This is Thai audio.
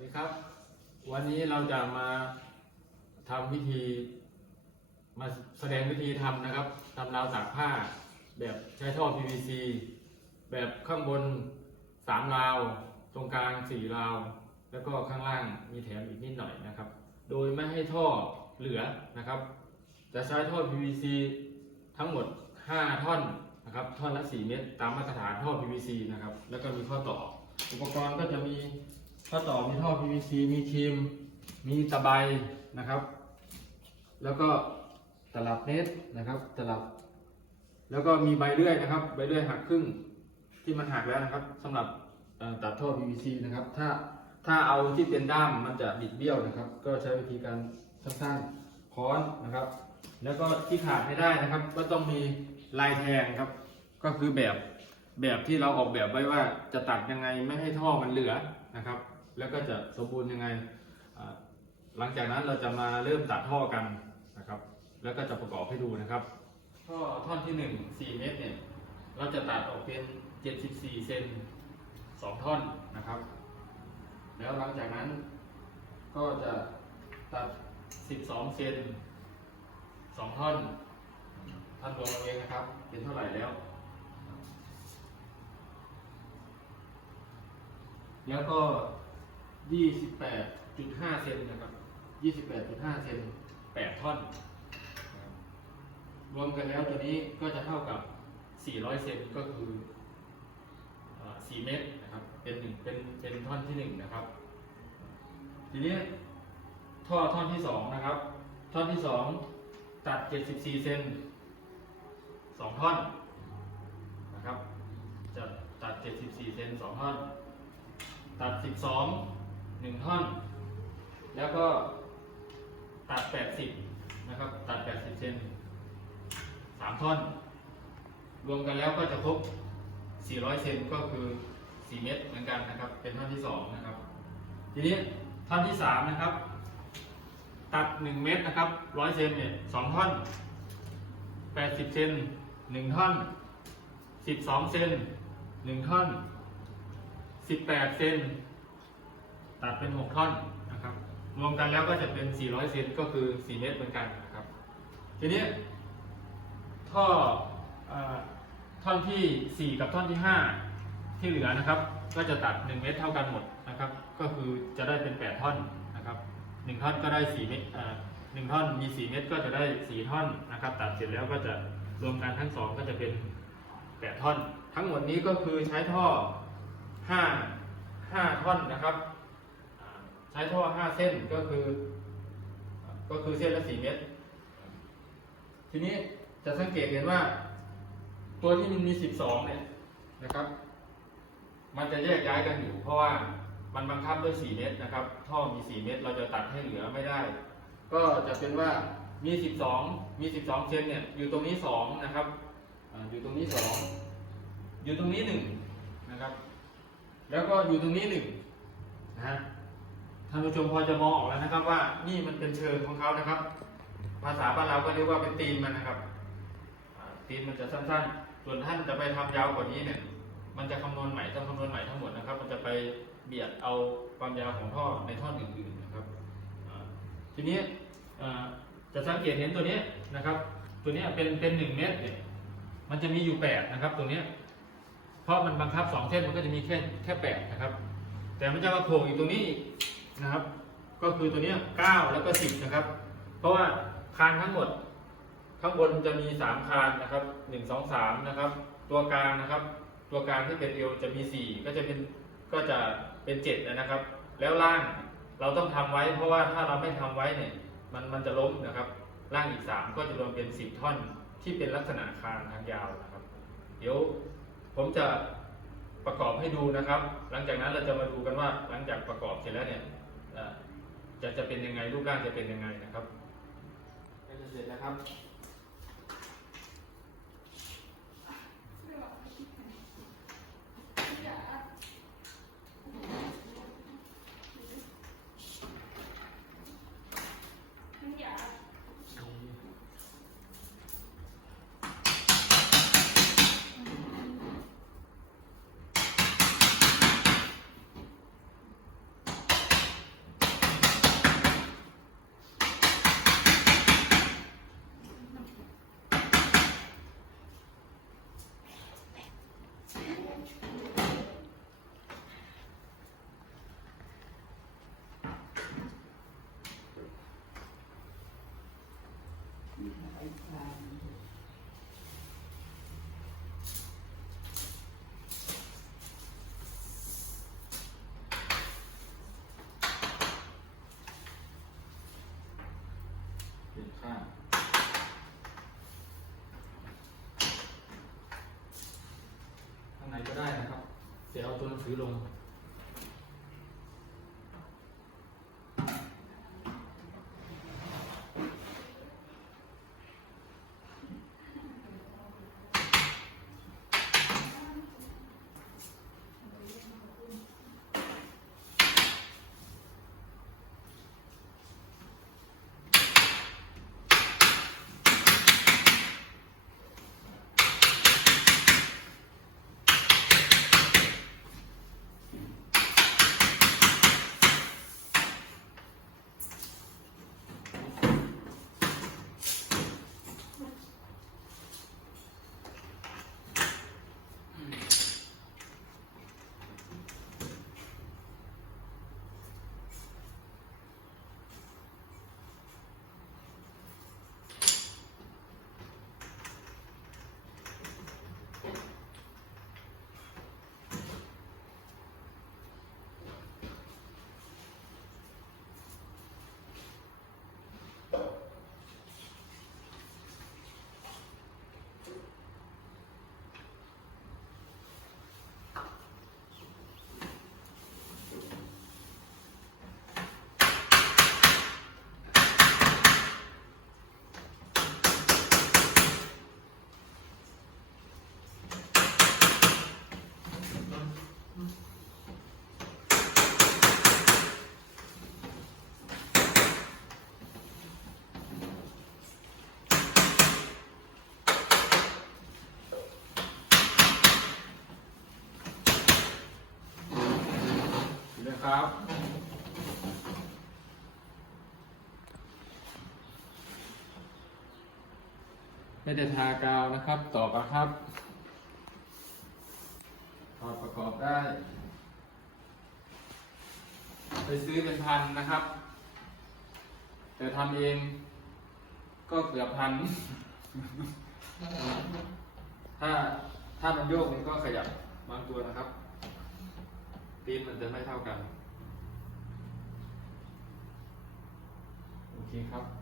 ดีครับ วันนี้เราจะมาทำวิธีมาแสดงวิธีทำนะครับทำราวตากผ้า แบบใช้ท่อ PVC แบบข้างบนสามราว ตรงกลางสี่ราว แล้วก็ข้างล่างมีแถมอีกนิดหน่อยนะครับ โดยไม่ให้ท่อเหลือนะครับ จะใช้ท่อ PVC ทั้งหมด 5 ท่อนนะครับ ท่อนละ 4 เมตร ตามมาตรฐานท่อ PVC นะครับ แล้วก็มีข้อต่อ อุปกรณ์ก็จะมี ข้อต่อมีท่อ PVC มีครีม มีตะไบนะครับ แล้วก็ตลับเมตนะครับ ตลับ แล้วก็มีใบเลื่อยนะครับ ใบเลื่อยหักครึ่งที่มันหักแล้วนะครับสำหรับตัดท่อ PVC นะครับ ถ้าถ้าเอาที่เป็นด้ามมันจะบิดเบี้ยวนะครับ ก็ใช้วิธีการสั้นๆค้อนนะครับ แล้วก็ที่ขาดไม่ได้นะครับ ก็ต้องมีลายแทงครับ ก็คือแบบแบบที่เราออกแบบไว้ว่าจะตัดยังไงไม่ให้ท่อมันเหลือนะครับ แล้วก็จะสมบูรณ์ยังไง หลังจากนั้นเราจะมาเริ่มตัดท่อกันนะครับ แล้วก็จะประกอบให้ดูนะครับท่อท่อนที่ 1 4 เมตรเนี่ยเราจะตัดออกเป็น 74 เซน2 ท่อนนะครับ แล้วหลังจากนั้นก็จะตัด 12 เซนสองท่อนท่านรวมเอาเองนะครับ เป็นเท่าไหร่แล้ว แล้วก็ 28.5เซนนะครับ28.5เซน8ท่อน รวมกันแล้วตัวนี้ก็จะเท่ากับ400เซนก็คือเอ่เมตรนะครับ เป็นหนึ่งเป็นเป็นท่อนที่หนึ่งนะครับ ทีนี้ท่อท่อนที่สองนะครับ ท่อนที่สองตัด74เซนสองท่อนนะครับ จะตัด74เซนสองท่อน ตัด12 หนึ่งท่อน แล้วก็ตัด80นะครับ ตัด80เซนสามท่อน รวมกันแล้วก็จะครบ400เซนก็คือ4เมตรเหมือนกันนะครับ เป็นท่อนที่2นะครับ ทีนี้ท่อนที่3นะครับ ตัด1เมตรนะครับ100เซนเนี่ย2ท่อน80เซน1ท่อน12เซน1ท่อน18เซน ตัดเป็น 6 ท่อนนะครับ รวมกันแล้วก็จะเป็น 400 เซนก็คือ 4 เมตรเหมือนกันนะครับ ทีนี้ท่ออท่อนที่ 4 กับท่อนที่ 5 ที่เหลือนะครับ ก็จะตัด 1 เมตรเท่ากันหมดนะครับ ก็คือจะได้เป็น 8 ท่อนนะครับ 1 ท่อนก็ได้ 4 เมตรอ่าหนึ่งท่อนมี 4 เมตรก็จะได้ 4 ท่อนนะครับ ตัดเสร็จแล้วก็จะรวมกันทั้ง 2 ก็จะเป็น 8 ท่อน ทั้งหมดนี้ก็คือใช้ท่อ 5 5 ท่อนนะครับ ใช้ท่อ5เส้นก็คือ ก็คือเส้นละ4เมตร ทีนี้จะสังเกตเห็นว่า ตัวที่มันมี12เนี่ยนะครับ มันจะแยกย้ายกันอยู่ เพราะว่ามันบังคับด้วย4เมตรนะครับ ท่อมี4เมตร เราจะตัดให้เหลือไม่ได้ ก็จะเป็นว่ามี12มี12เซนเนี่ย อยู่ตรงนี้2นะครับอยู่ตรงนี้2องอยู่ตรงนี้1นะครับ แล้วก็อยู่ตรงนี้1นะฮะ ท่านผู้ชมพอจะมองออกแล้วนะครับ ว่านี่มันเป็นเชิงของเขานะครับ ภาษาบ้านเราก็เรียกว่าเป็นตีนมันนะครับตีนมันจะสั้นๆ ส่วนท่านจะไปทำยาวกว่านี้เนี่ย มันจะคำนวณใหม่ต้องคำนวณใหม่ทั้งหมดนะครับ มันจะไปเบียดเอาความยาวของท่อในท่อนอื่นๆนะครับทีนี้จะสังเกตเห็นตัวนี้นะครับ ตัวนี้เป็นเป็นหนึ่งเมตรเนี่ยมันจะมีอยู่แปดนะครับตรงนี้เพราะมันบังคับสองเส้นมันก็จะมีแค่แค่แปดนะครับ แต่มันจะมาโผล่อยู่ตรงนี้ นะครับ ก็คือตัวเนี้ยเก้าแล้วก็สิบนะครับ เพราะว่าคานทั้งหมด ข้างบนจะมีสามคานนะครับหนึ่งสองสามนะครับ ตัวกลางนะครับ ตัวกลางที่เป็นเอวจะมีสี่ก็จะเป็นก็จะเป็นเจ็ดนะครับ แล้วล่างเราต้องทำไว้ เพราะว่าถ้าเราไม่ทำไว้เนี่ยมันมันจะล้มนะครับ ล่างอีกสามก็จะรวมเป็นสิบท่อนที่เป็นลักษณะคานทางยาวนะครับ เดี๋ยวผมจะประกอบให้ดูนะครับ หลังจากนั้นเราจะมาดูกันว่าหลังจากประกอบเสร็จแล้วเนี่ย จะจะเป็นยังไงรูปร่างจะเป็นยังไงนะครับก็จะเสร็จแล้วครับ ข้างในก็ได้นะครับ เดี๋ยวเอาตัวหนังสือลง ครับไม่ได้ทากาวนะครับ ต่อปะครับถอประกอบได้ ไปซื้อเป็นพันนะครับ แต่ทำเองก็เกือบพัน ถ้าถ้ามันโยกมันก็ขยับบางตัวนะครับปีนมันจะไม่เท่ากัน โอ เคครับ